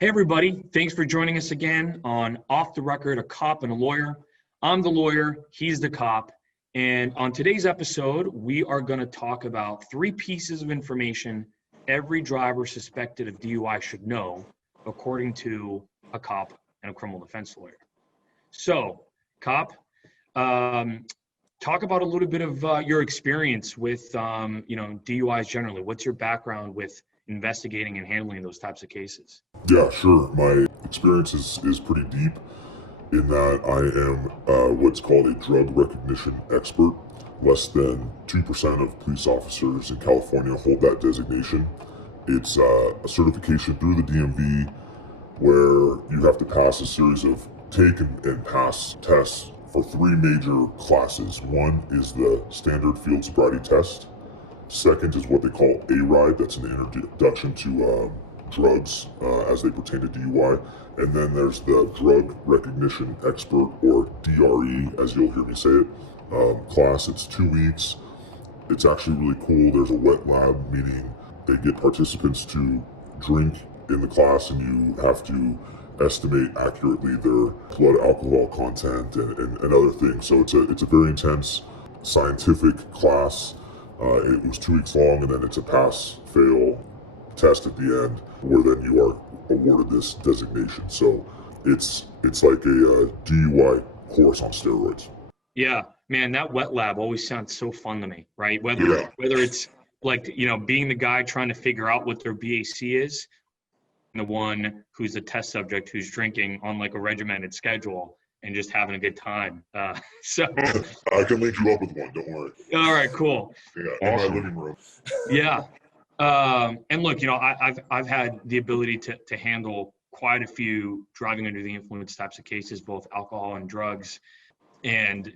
Hey everybody, thanks for joining us again on Off the Record, a Cop and a Lawyer. I'm the lawyer, he's the cop, and on today's episode, we are going to talk about 3 pieces of information every driver suspected of DUI should know, according to a cop and a criminal defense lawyer. So, cop, talk about a little bit of your experience with, DUIs generally. What's your background with investigating and handling those types of cases? Yeah, sure. My experience is pretty deep in that I am what's called a drug recognition expert. Less than 2% of police officers in California hold that designation. It's a certification through the DMV where you have to pass a series of take and pass tests for 3 major classes. One is the standard field sobriety test. Second is what they call A-RIDE. That's an introduction to drugs as they pertain to DUI. And then there's the drug recognition expert, or DRE, as you'll hear me say it, class. It's 2 weeks. It's actually really cool. There's a wet lab, meaning they get participants to drink in the class, and you have to estimate accurately their blood alcohol content and other things. So it's a very intense scientific class. It was 2 weeks long, and then it's a pass-fail test at the end, where then you are awarded this designation. So it's like a DUI course on steroids. Yeah, man, that wet lab always sounds so fun to me, right? Yeah. Whether it's like, being the guy trying to figure out what their BAC is, and the one who's the test subject who's drinking on like a regimented schedule and just having a good time. So, I can link you up with one. Don't worry. all right, cool. Yeah, in my living room. Yeah. And look, I've had the ability to handle quite a few driving under the influence types of cases, both alcohol and drugs, and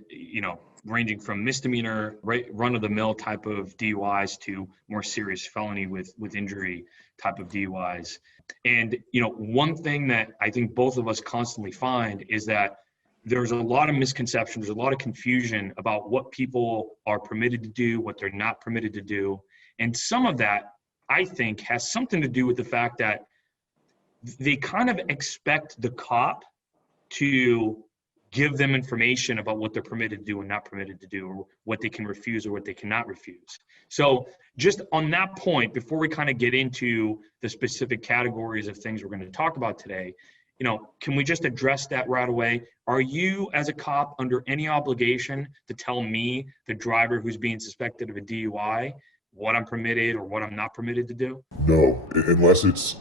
ranging from misdemeanor, run-of-the-mill type of DUIs to more serious felony with injury type of DUIs. And one thing that I think both of us constantly find is that there's a lot of misconception, there's a lot of confusion about what people are permitted to do, what they're not permitted to do. And some of that, I think, has something to do with the fact that they kind of expect the cop to give them information about what they're permitted to do and not permitted to do, or what they can refuse or what they cannot refuse. So just on that point, before we kind of get into the specific categories of things we're going to talk about today, can we just address that right away? Are you, as a cop, under any obligation to tell me, the driver who's being suspected of a DUI, what I'm permitted or what I'm not permitted to do? No, unless it's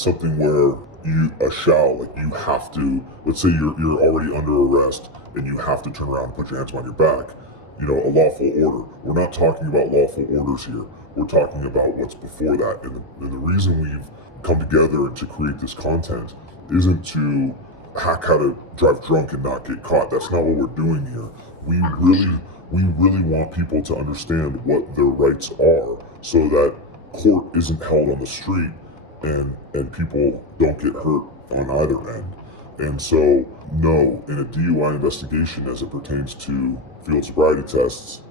something where like you have to. Let's say you're already under arrest and you have to turn around and put your hands behind your back. A lawful order. We're not talking about lawful orders here. We're talking about what's before that. And the reason we've come together to create this content isn't to hack how to drive drunk and not get caught. That's not what we're doing here. We really want people to understand what their rights are, so that court isn't held on the street and people don't get hurt on either end. And so, no, in a DUI investigation, as it pertains to field sobriety tests,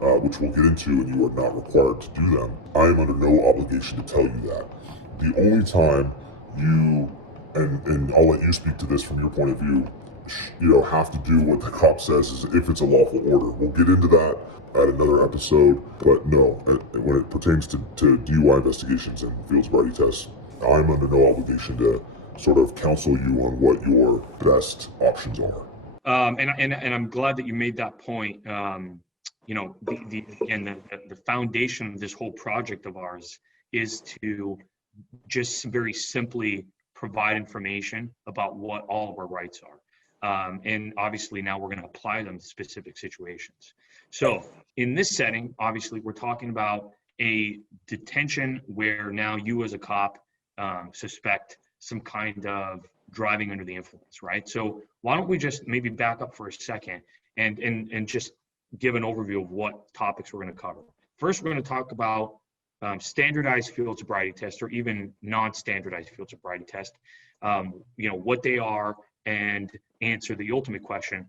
which we'll get into, and you are not required to do them, I am under no obligation to tell you that. The only time you, and I'll let you speak to this from your point of view, have to do what the cop says is if it's a lawful order. We'll get into that at another episode, but no, when it pertains to DUI investigations and field sobriety tests, I'm under no obligation to sort of counsel you on what your best options are. And I'm glad that you made that point. The foundation of this whole project of ours is to just very simply provide information about what all of our rights are. And obviously now we're going to apply them to specific situations. So in this setting, obviously we're talking about a detention where now you as a cop suspect some kind of driving under the influence, right? So why don't we just maybe back up for a second and just give an overview of what topics we're going to cover. First, we're going to talk about standardized field sobriety test, or even non-standardized field sobriety test, what they are, and answer the ultimate question: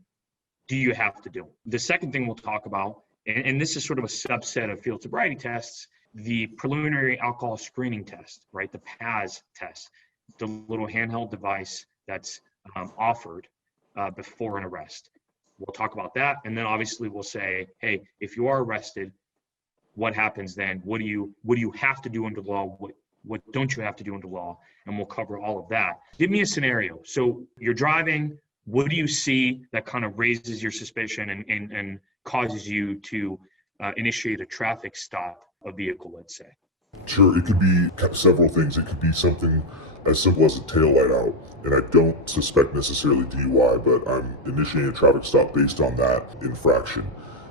do you have to do them? The second thing we'll talk about, and this is sort of a subset of field sobriety tests, the preliminary alcohol screening test, right? The PAS test. the little handheld device that's offered before an arrest. We'll talk about that, and then obviously we'll say, hey, if you are arrested, what happens then? What do you have to do under law? What don't you have to do under law? And we'll cover all of that. Give me a scenario. So you're driving. What do you see that kind of raises your suspicion and causes you to initiate a traffic stop of a vehicle, let's say? Sure, it could be several things. It could be something as simple as a taillight out, and I don't suspect necessarily DUI, but I'm initiating a traffic stop based on that infraction.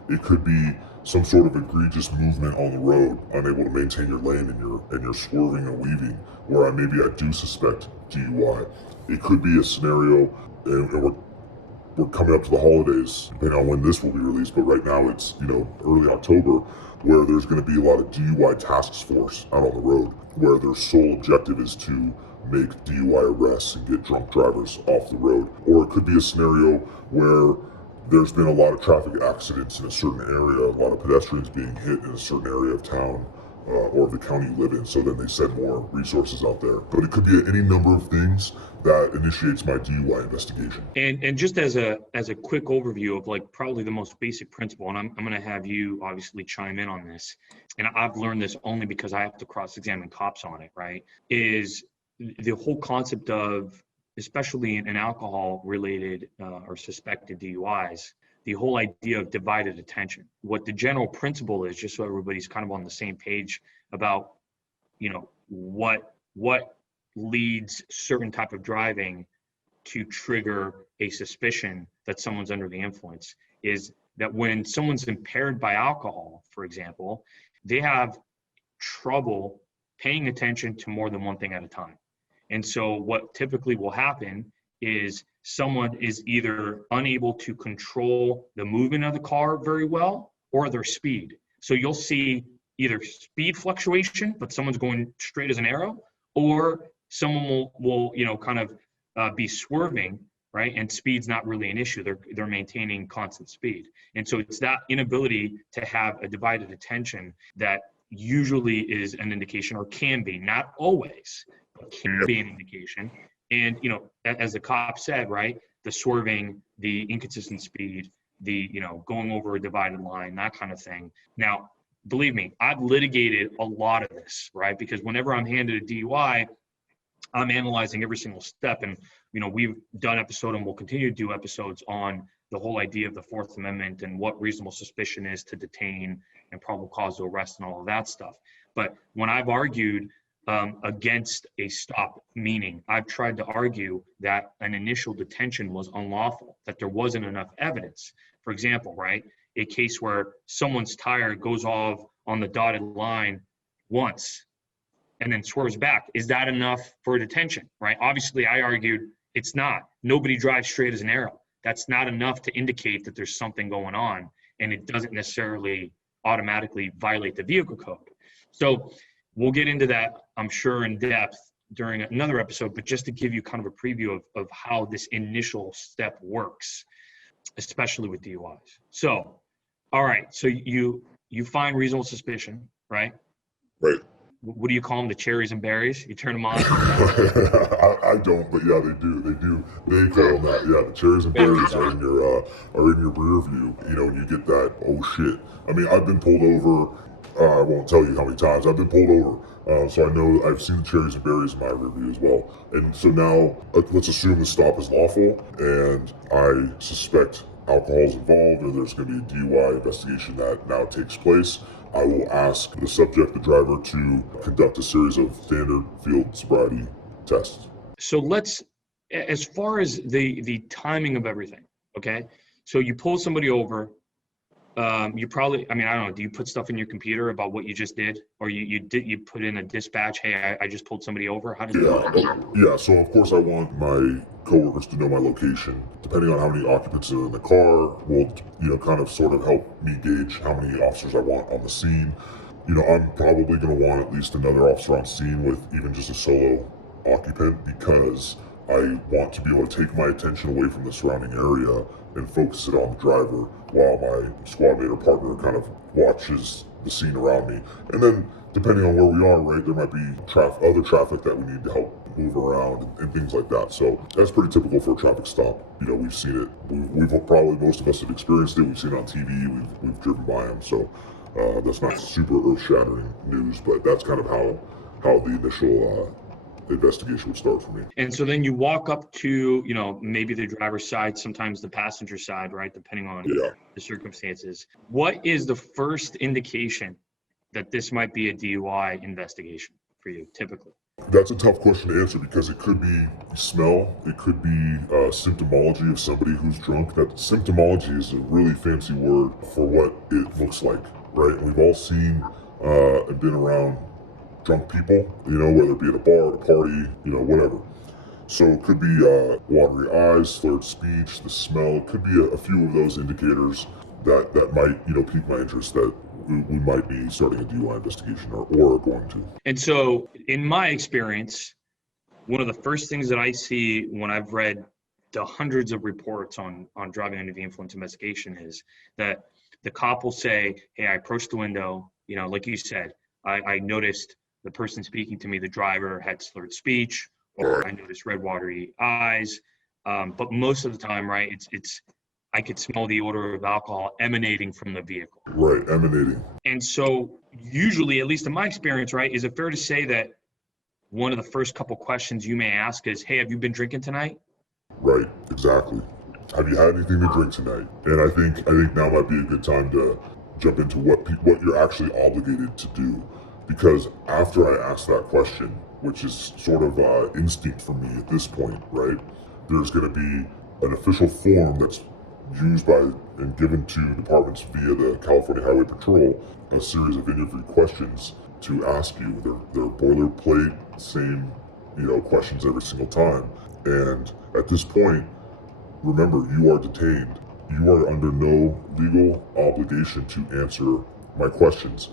It could be some sort of egregious movement on the road, unable to maintain your lane, and you're swerving and weaving, where maybe I do suspect DUI. It could be a scenario, and we're coming up to the holidays, depending on when this will be released, but right now it's, early October, where there's going to be a lot of DUI task force out on the road, where their sole objective is to make DUI arrests and get drunk drivers off the road. Or it could be a scenario where there's been a lot of traffic accidents in a certain area, a lot of pedestrians being hit in a certain area of town, or the county you live in, so then they send more resources out there. But it could be any number of things that initiates my DUI investigation. And just as a quick overview of like probably the most basic principle, and I'm going to have you obviously chime in on this, and I've learned this only because I have to cross-examine cops on it, right, is the whole concept of, especially in alcohol-related or suspected DUIs, the whole idea of divided attention. What the general principle is, just so everybody's kind of on the same page about, what leads certain type of driving to trigger a suspicion that someone's under the influence, is that when someone's impaired by alcohol, for example, they have trouble paying attention to more than one thing at a time. And so what typically will happen is someone is either unable to control the movement of the car very well or their speed. So you'll see either speed fluctuation, but someone's going straight as an arrow, or someone will kind of be swerving, right? And speed's not really an issue. They're maintaining constant speed. And so it's that inability to have a divided attention that usually is an indication, or can be, not always, but can be an indication. And, as the cop said, right, the swerving, the inconsistent speed, the, going over a divided line, that kind of thing. Now, believe me, I've litigated a lot of this, right? Because whenever I'm handed a DUI, I'm analyzing every single step. And, we've done episode and we'll continue to do episodes on the whole idea of the Fourth Amendment and what reasonable suspicion is to detain and probable cause to arrest and all of that stuff. But when I've argued against a stop, meaning I've tried to argue that an initial detention was unlawful, that there wasn't enough evidence. For example, right, a case where someone's tire goes off on the dotted line once and then swerves back. Is that enough for a detention, right? Obviously, I argued it's not. Nobody drives straight as an arrow. That's not enough to indicate that there's something going on, and it doesn't necessarily automatically violate the vehicle code. So we'll get into that, I'm sure, in depth during another episode, but just to give you kind of a preview of how this initial step works, especially with DUIs. So, all right, so you find reasonable suspicion, right? Right. What do you call them? The cherries and berries? You turn them on? I don't, but yeah, they do. They call them that. Yeah, the cherries and berries are in your rear view. When you get that, oh shit. I mean, I've been pulled over. I won't tell you how many times I've been pulled over. So I know I've seen the cherries and berries in my rear view as well. And so now let's assume the stop is lawful, and I suspect alcohol is involved, or there's going to be a DUI investigation that now takes place. I will ask the subject, the driver, to conduct a series of standard field sobriety tests. So let's, as far as the timing of everything, okay? So you pull somebody over, you probably, I don't know, do you put stuff in your computer about what you just did? Or you put in a dispatch, hey, I just pulled somebody over? How does that work? Yeah, so of course I want my coworkers to know my location. Depending on how many occupants are in the car will, kind of sort of help me gauge how many officers I want on the scene. I'm probably going to want at least another officer on scene with even just a solo occupant, because I want to be able to take my attention away from the surrounding area and focus it on the driver while my squad mate or partner kind of watches the scene around me. And then depending on where we are, right, there might be other traffic that we need to help move around and things like that. So that's pretty typical for a traffic stop. You know, we've seen it. We've probably, most of us have experienced it. We've seen it on TV. We've driven by them. So that's not super earth-shattering news, but that's kind of how the initial investigation would start for me. And so then you walk up to, you know, maybe the driver's side, sometimes the passenger side, right? Depending on the circumstances. What is the first indication that this might be a DUI investigation for you, typically? That's a tough question to answer because it could be smell, it could be symptomology of somebody who's drunk. That symptomology is a really fancy word for what it looks like, right? We've all seen and been around drunk people, you know, whether it be at a bar, at a party, you know, whatever. So it could be watery eyes, slurred speech, the smell. It could be a few of those indicators that might, you know, pique my interest that we might be starting a DUI investigation or are going to. And so in my experience, one of the first things that I see when I've read the hundreds of reports on driving under the influence investigation is that the cop will say, hey, I approached the window, you know, like you said, I noticed the person speaking to me, the driver, had slurred speech, or I noticed red watery eyes. But most of the time, right, it's I could smell the odor of alcohol emanating from the vehicle. Right, emanating. And so usually, at least in my experience, right, is it fair to say that one of the first couple questions you may ask is, hey, have you been drinking tonight? Right, exactly. Have you had anything to drink tonight? And I think now might be a good time to jump into what you're actually obligated to do. Because after I ask that question, which is sort of instinct for me at this point, right? There's going to be an official form that's used by and given to departments via the California Highway Patrol, a series of interview questions to ask you. They're boilerplate, same, you know, questions every single time. And at this point, remember, you are detained. You are under no legal obligation to answer my questions.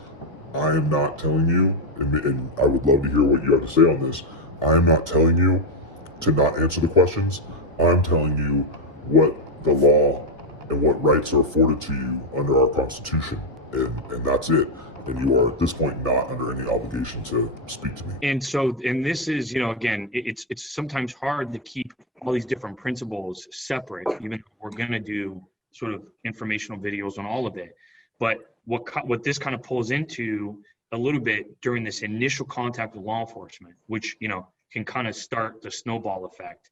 I am not telling you, and I would love to hear what you have to say on this. I am not telling you to not answer the questions. I'm telling you what the law and what rights are afforded to you under our Constitution. And that's it. And you are at this point not under any obligation to speak to me. And so, and this is, you know, again, it's sometimes hard to keep all these different principles separate, even though we're going to do sort of informational videos on all of it. But what this kind of pulls into a little bit during this initial contact with law enforcement, which, you know, can kind of start the snowball effect,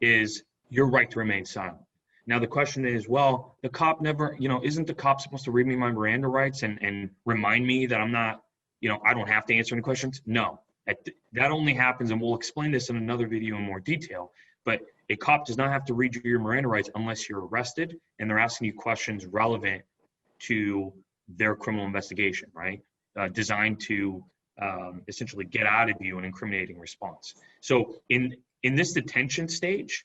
is your right to remain silent. Now, the question is, well, the cop never, you know, isn't the cop supposed to read me my Miranda rights and remind me that I'm not, you know, I don't have to answer any questions? No, that only happens, and we'll explain this in another video in more detail, but a cop does not have to read you your Miranda rights unless you're arrested and they're asking you questions relevant to their criminal investigation, right? Designed to essentially get out of you an incriminating response. So in this detention stage,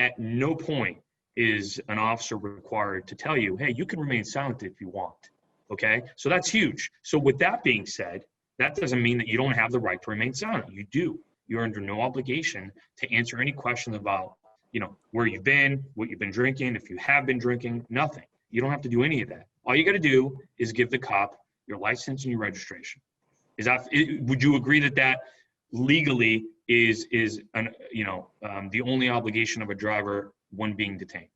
at no point is an officer required to tell you, hey, you can remain silent if you want, okay? So that's huge. So with that being said, that doesn't mean that you don't have the right to remain silent. You do. You're under no obligation to answer any questions about, you know, where you've been, what you've been drinking, if you have been drinking, nothing. You don't have to do any of that. All you got to do is give the cop your license and your registration. Would you agree that legally is the only obligation of a driver when being detained?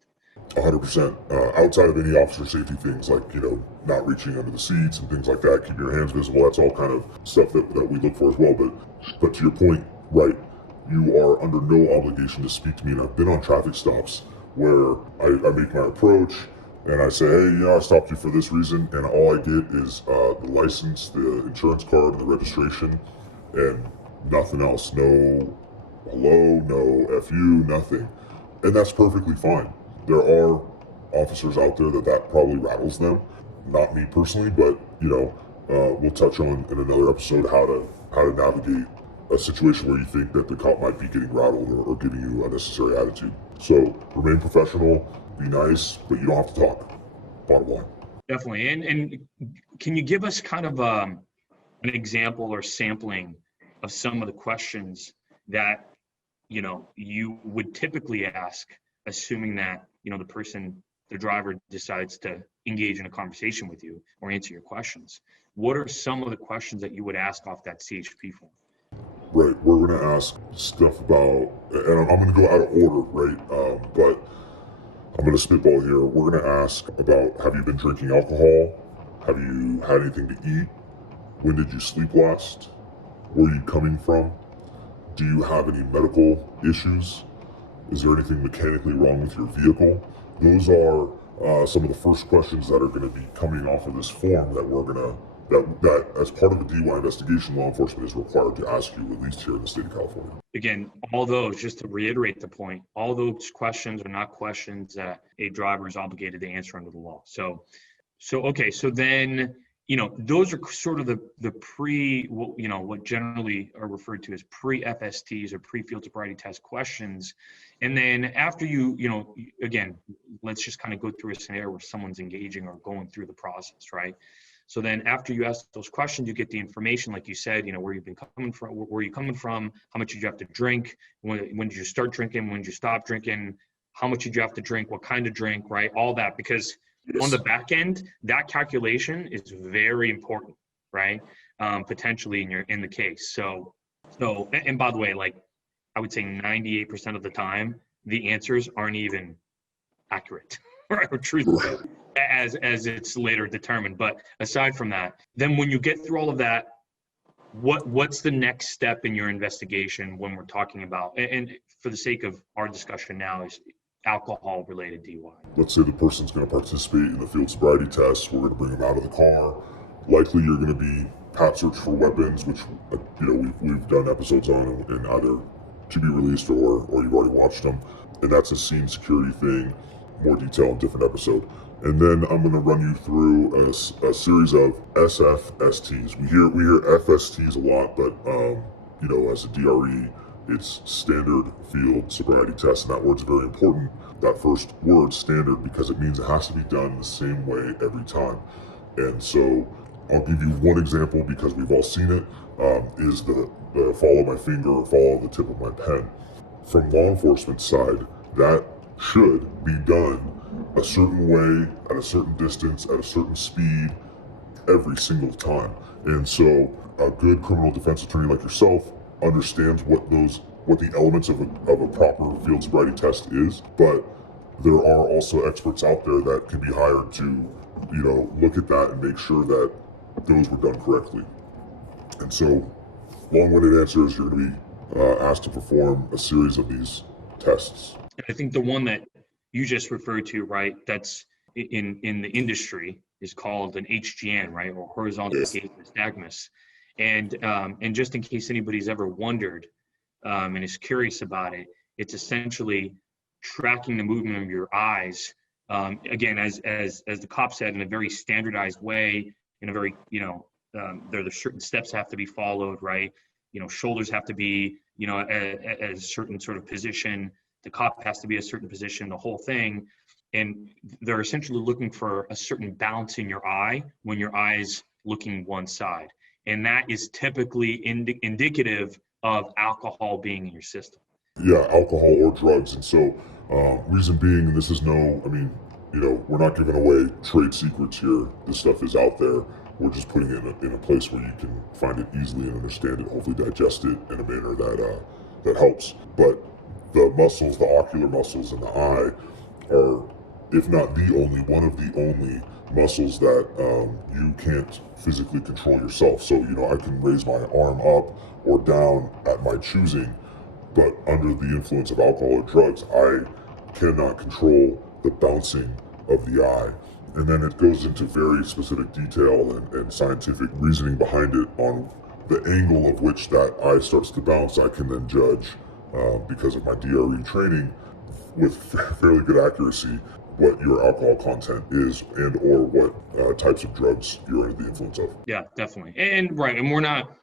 100%. Outside of any officer safety things like, you know, not reaching under the seats and things like that, keeping your hands visible, that's all kind of stuff that we look for as well. But to your point, right, you are under no obligation to speak to me. And I've been on traffic stops where I make my approach and I say, hey, you know, I stopped you for this reason, and all I get is the license, the insurance card, and the registration, and nothing else. No hello, no FU, nothing. And that's perfectly fine. There are officers out there that probably rattles them. Not me personally, but, you know, we'll touch on in another episode how to navigate a situation where you think that the cop might be getting rattled or giving you unnecessary attitude. So remain professional, be nice, but you don't have to talk. Bottom line. Definitely. And can you give us kind of an example or sampling of some of the questions that, you know, you would typically ask, assuming that, you know, the driver decides to engage in a conversation with you or answer your questions. What are some of the questions that you would ask off that CHP form? Right, we're going to ask stuff about, and I'm going to go out of order, right? But I'm going to spitball here. We're going to ask about, have you been drinking alcohol? Have you had anything to eat? When did you sleep last? Where are you coming from? Do you have any medical issues? Is there anything mechanically wrong with your vehicle? Those are some of the first questions that are going to be coming off of this form that we're going to, that as part of a DUI investigation, law enforcement is required to ask you, at least here in the state of California. Again, all those, just to reiterate the point, all those questions are not questions that a driver is obligated to answer under the law. So then, those are sort of the what generally are referred to as pre-FSTs or pre-field sobriety test questions. And then after again, let's just kind of go through a scenario where someone's engaging or going through the process, right? So then after you ask those questions, you get the information, like you said, where you've been coming from, where you coming from, how much did you have to drink, when did you start drinking, when did you stop drinking, how much did you have to drink, what kind of drink, right? All that, because on the back end, that calculation is very important, right? Potentially in the case. So, and by the way, like I would say 98% of the time, the answers aren't even accurate or truthful as it's later determined. But aside from that, then when you get through all of that, what's the next step in your investigation when we're talking about, and for the sake of our discussion now, is alcohol-related DUI. Let's say the person's going to participate in the field sobriety test. We're going to bring them out of the car. Likely, you're going to be pat search for weapons, which we've done episodes on, and either to be released or you've already watched them. And that's a scene security thing. More detail in a different episode. And then I'm going to run you through a series of SFSTs. We hear FSTs a lot, but as a DRE, it's standard field sobriety test, and that word's very important. That first word, standard, because it means it has to be done the same way every time. And so I'll give you one example because we've all seen it, is the follow my finger or follow the tip of my pen. From law enforcement side, that should be done a certain way, at a certain distance, at a certain speed, every single time. And so a good criminal defense attorney like yourself understands what the elements of a proper field sobriety test is, but there are also experts out there that can be hired to, look at that and make sure that those were done correctly. And so, long-winded answer is you're going to be asked to perform a series of these tests. I think the one that you just referred to, right, that's in the industry is called an HGN, right, or horizontal gaze nystagmus. And just in case anybody's ever wondered and is curious about it, it's essentially tracking the movement of your eyes. Again, as the cop said, in a very standardized way, in a very, there are certain steps have to be followed, right? Shoulders have to be, at a certain sort of position. The cop has to be a certain position, the whole thing. And they're essentially looking for a certain bounce in your eye when your eye's looking one side. And that is typically indicative of alcohol being in your system. Yeah, alcohol or drugs. And so, reason being, and this is we're not giving away trade secrets here. This stuff is out there. We're just putting it in a place where you can find it easily and understand it, hopefully digest it in a manner that helps. But the muscles, the ocular muscles in the eye are, if not the only, one of the only muscles that you can't physically control yourself. So, I can raise my arm up or down at my choosing, but under the influence of alcohol or drugs, I cannot control the bouncing of the eye. And then it goes into very specific detail and scientific reasoning behind it on the angle of which that eye starts to bounce. I can then judge, because of my DRE training, with fairly good accuracy, what your alcohol content is and or what types of drugs you're under the influence of. Yeah, definitely. And right, and we're not,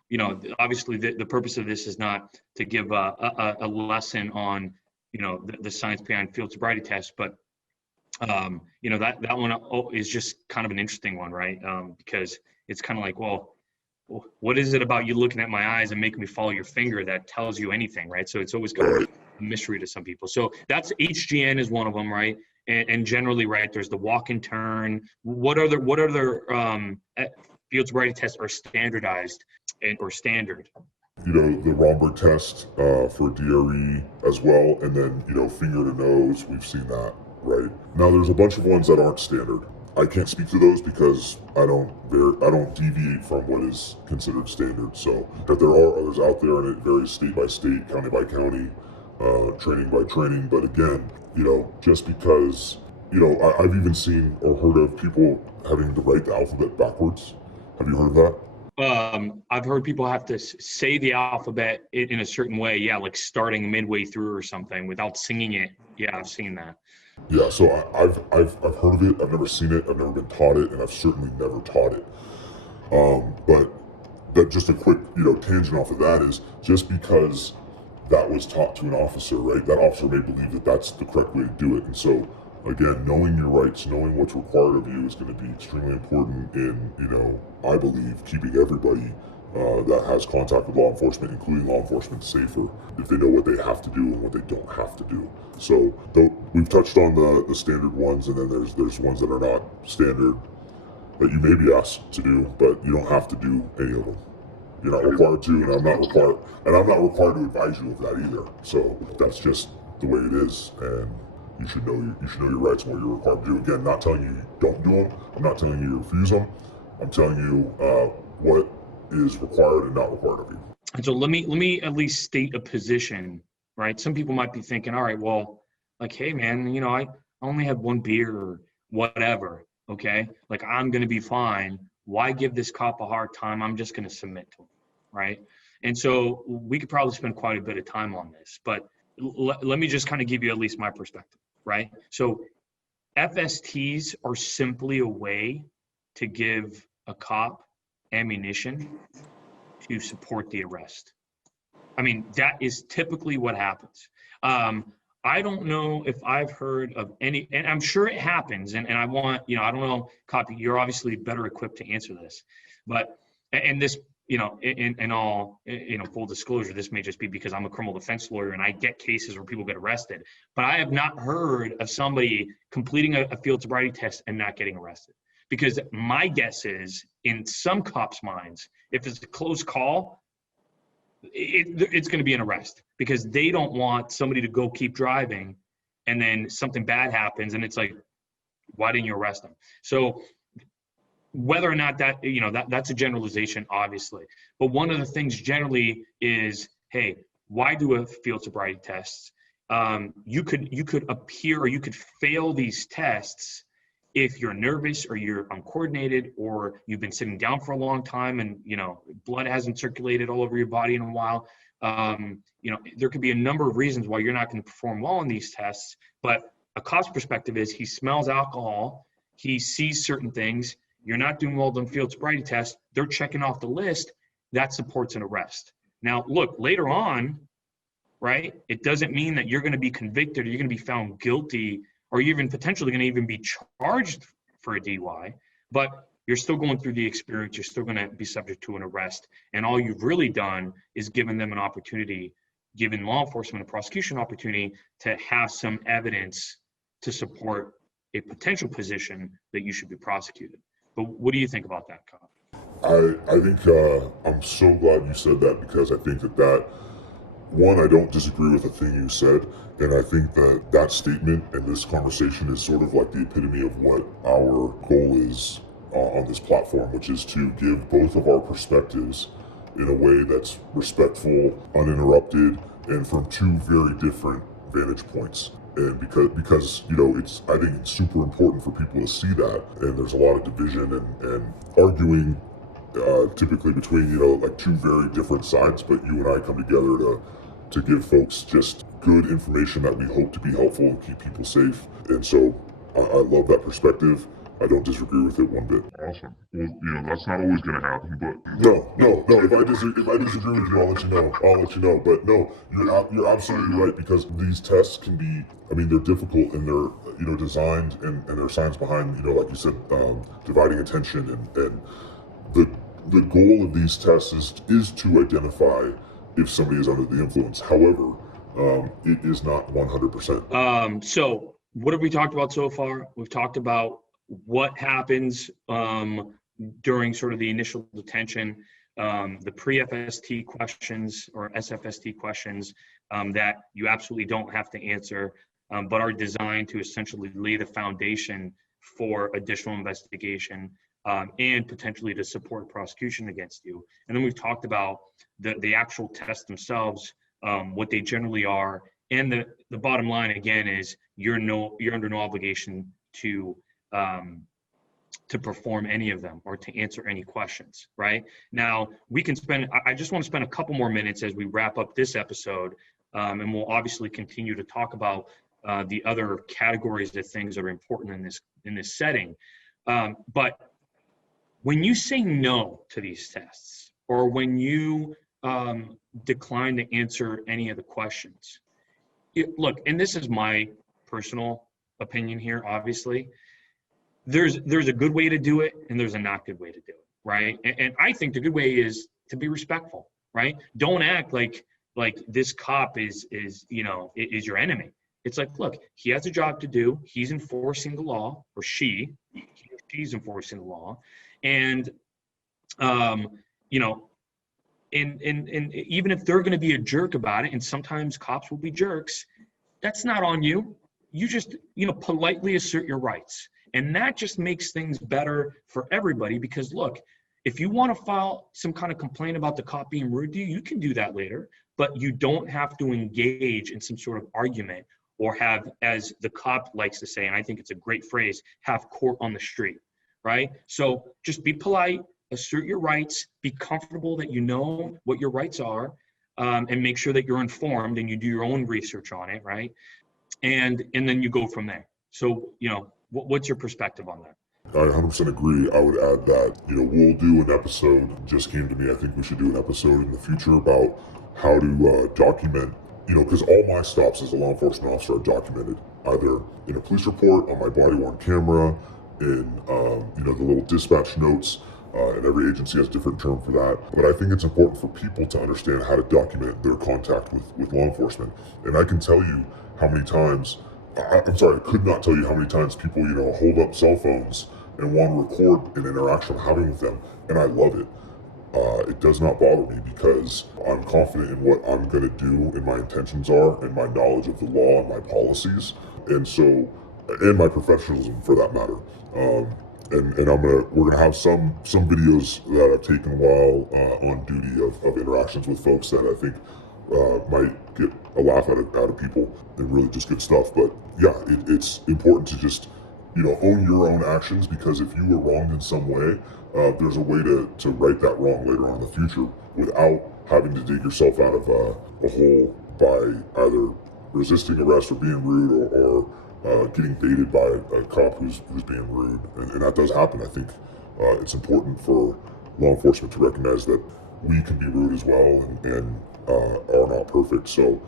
obviously the purpose of this is not to give a lesson on, the science behind field sobriety tests, but that one is just kind of an interesting one, right? Because it's kind of like, well, what is it about you looking at my eyes and making me follow your finger that tells you anything, right? So it's always kind of a mystery to some people. So that's HGN is one of them, right? And generally, right, there's the walk and turn. What other field sobriety tests are standardized or standard? The Romberg test for DRE as well, and then finger to nose. We've seen that, right? Now there's a bunch of ones that aren't standard. I can't speak to those because I don't deviate from what is considered standard. So, but there are others out there, and it varies state by state, county by county, training by training. But again, just because I've even seen or heard of people having to write the alphabet backwards. Have you heard of that? I've heard people have to say the alphabet in a certain way. Yeah, like starting midway through or something without singing it. Yeah, I've seen that. Yeah, so I've heard of it. I've never seen it. I've never been taught it, and I've certainly never taught it. But that just a quick tangent off of that is just because that was taught to an officer, right? That officer may believe that that's the correct way to do it, and so again, knowing your rights, knowing what's required of you is going to be extremely important in I believe keeping everybody that has contact with law enforcement, including law enforcement, safer if they know what they have to do and what they don't have to do. So we've touched on the standard ones, and then there's ones that are not standard that you may be asked to do, but you don't have to do any of them. You're not required to, and I'm not required to advise you of that either. So that's just the way it is, and you should know your rights and what you're required to do. Again, not telling you don't do them. I'm not telling you to refuse them. I'm telling you what is required and not required of you. And so let me at least state a position, right? Some people might be thinking, all right, well, like, hey man, I only had one beer or whatever, okay? Like, I'm gonna be fine. Why give this cop a hard time? I'm just gonna submit to him, right? And so we could probably spend quite a bit of time on this, but let me just kind of give you at least my perspective, right? So FSTs are simply a way to give a cop ammunition to support the arrest. I mean, that is typically what happens. I don't know if I've heard of any, and I'm sure it happens, and I want, I don't know, copy, you're obviously better equipped to answer this, but, and this, in all, full disclosure, this may just be because I'm a criminal defense lawyer and I get cases where people get arrested, but I have not heard of somebody completing a field sobriety test and not getting arrested. Because my guess is, in some cops' minds, if it's a close call, it's going to be an arrest, because they don't want somebody to go keep driving and then something bad happens and it's like, why didn't you arrest them? So whether or not that, that's a generalization, obviously. But one of the things generally is, hey, why do a field sobriety test? You could appear, or you could fail these tests if you're nervous or you're uncoordinated or you've been sitting down for a long time and, blood hasn't circulated all over your body in a while. There could be a number of reasons why you're not going to perform well on these tests. But a cop's perspective is he smells alcohol, he sees certain things, you're not doing well on field sobriety tests, they're checking off the list, that supports an arrest. Now, look, later on, right, it doesn't mean that you're going to be convicted or you're going to be found guilty or you're even potentially going to even be charged for a DUI, but you're still going through the experience, you're still going to be subject to an arrest. And all you've really done is given them an opportunity, given law enforcement and prosecution opportunity to have some evidence to support a potential position that you should be prosecuted. But what do you think about that, Kyle? I think I'm so glad you said that, because I think that one, I don't disagree with the thing you said, and I think that statement and this conversation is sort of like the epitome of what our goal is on this platform, which is to give both of our perspectives in a way that's respectful, uninterrupted, and from two very different vantage points. And because it's, I think it's super important for people to see that, and there's a lot of division and arguing typically between like two very different sides, but you and I come together to give folks just good information that we hope to be helpful and keep people safe. And so I love that perspective. I don't disagree with it one bit. Awesome. Well, that's not always going to happen, but no. If I disagree with you, I'll let you know. But no, you're absolutely right, because these tests can be, they're difficult, and they're designed, and there are science behind, like you said, dividing attention, and the goal of these tests is to identify if somebody is under the influence. However, it is not 100%. So what have we talked about so far? We've talked about what happens during sort of the initial detention, the pre-FST questions or SFST questions that you absolutely don't have to answer, but are designed to essentially lay the foundation for additional investigation and potentially to support prosecution against you. And then we've talked about the actual tests themselves, what they generally are, and the bottom line again is you're under no obligation to perform any of them or to answer any questions. Right now, I just want to spend a couple more minutes as we wrap up this episode, and we'll obviously continue to talk about the other categories of things that are important in this setting. But when you say no to these tests, or when you decline to answer any of the questions, look, and this is my personal opinion here, obviously, there's a good way to do it and there's a not good way to do it, right? And I think the good way is to be respectful, right? Don't act like this cop is your enemy. It's like, look, he has a job to do. He's enforcing the law, or she's enforcing the law. And, and even if they're going to be a jerk about it, and sometimes cops will be jerks, that's not on you. You just, politely assert your rights. And that just makes things better for everybody because, look, if you want to file some kind of complaint about the cop being rude to you, you can do that later, but you don't have to engage in some sort of argument or have, as the cop likes to say, and I think it's a great phrase, have court on the street, right? So just be polite, assert your rights, be comfortable that you know what your rights are, and make sure that you're informed and you do your own research on it, right? And then you go from there. So, what's your perspective on that? I 100% agree. I would add that, we'll do an episode, just came to me, I think we should do an episode in the future about how to document, because all my stops as a law enforcement officer are documented, either in a police report, on my body-worn camera, in, the little dispatch notes, and every agency has a different term for that. But I think it's important for people to understand how to document their contact with law enforcement. And I can tell you how many times, I could not tell you how many times people, hold up cell phones and want to record an interaction I'm having with them, and I love it. It does not bother me because I'm confident in what I'm going to do and my intentions are and my knowledge of the law and my policies, and my professionalism for that matter. And we're gonna have some videos that I've taken while on duty of interactions with folks that I think might get a laugh out of people and really just good stuff. But yeah, it's important to just own your own actions, because if you were wronged in some way, there's a way to right that wrong later on in the future without having to dig yourself out of a hole by either resisting arrest or being rude or getting baited by a cop who's being rude. And that does happen. I think it's important for law enforcement to recognize that we can be rude as well and are not perfect. So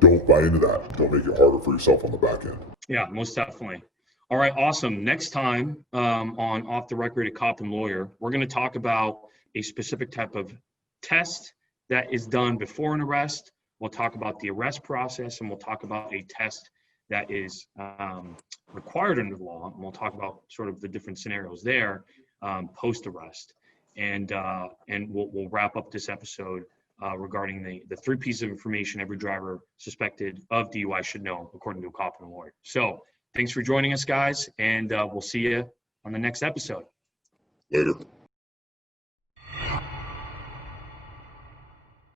don't buy into that. Don't make it harder for yourself on the back end. Yeah, most definitely. All right, awesome. Next time on Off the Record, a Cop and Lawyer, we're going to talk about a specific type of test that is done before an arrest. We'll talk about the arrest process, and we'll talk about a test that is required under the law. And we'll talk about sort of the different scenarios there post-arrest. And we'll wrap up this episode regarding the 3 pieces of information every driver suspected of DUI should know, according to a cop and a lawyer. So thanks for joining us, guys, and we'll see you on the next episode. Later.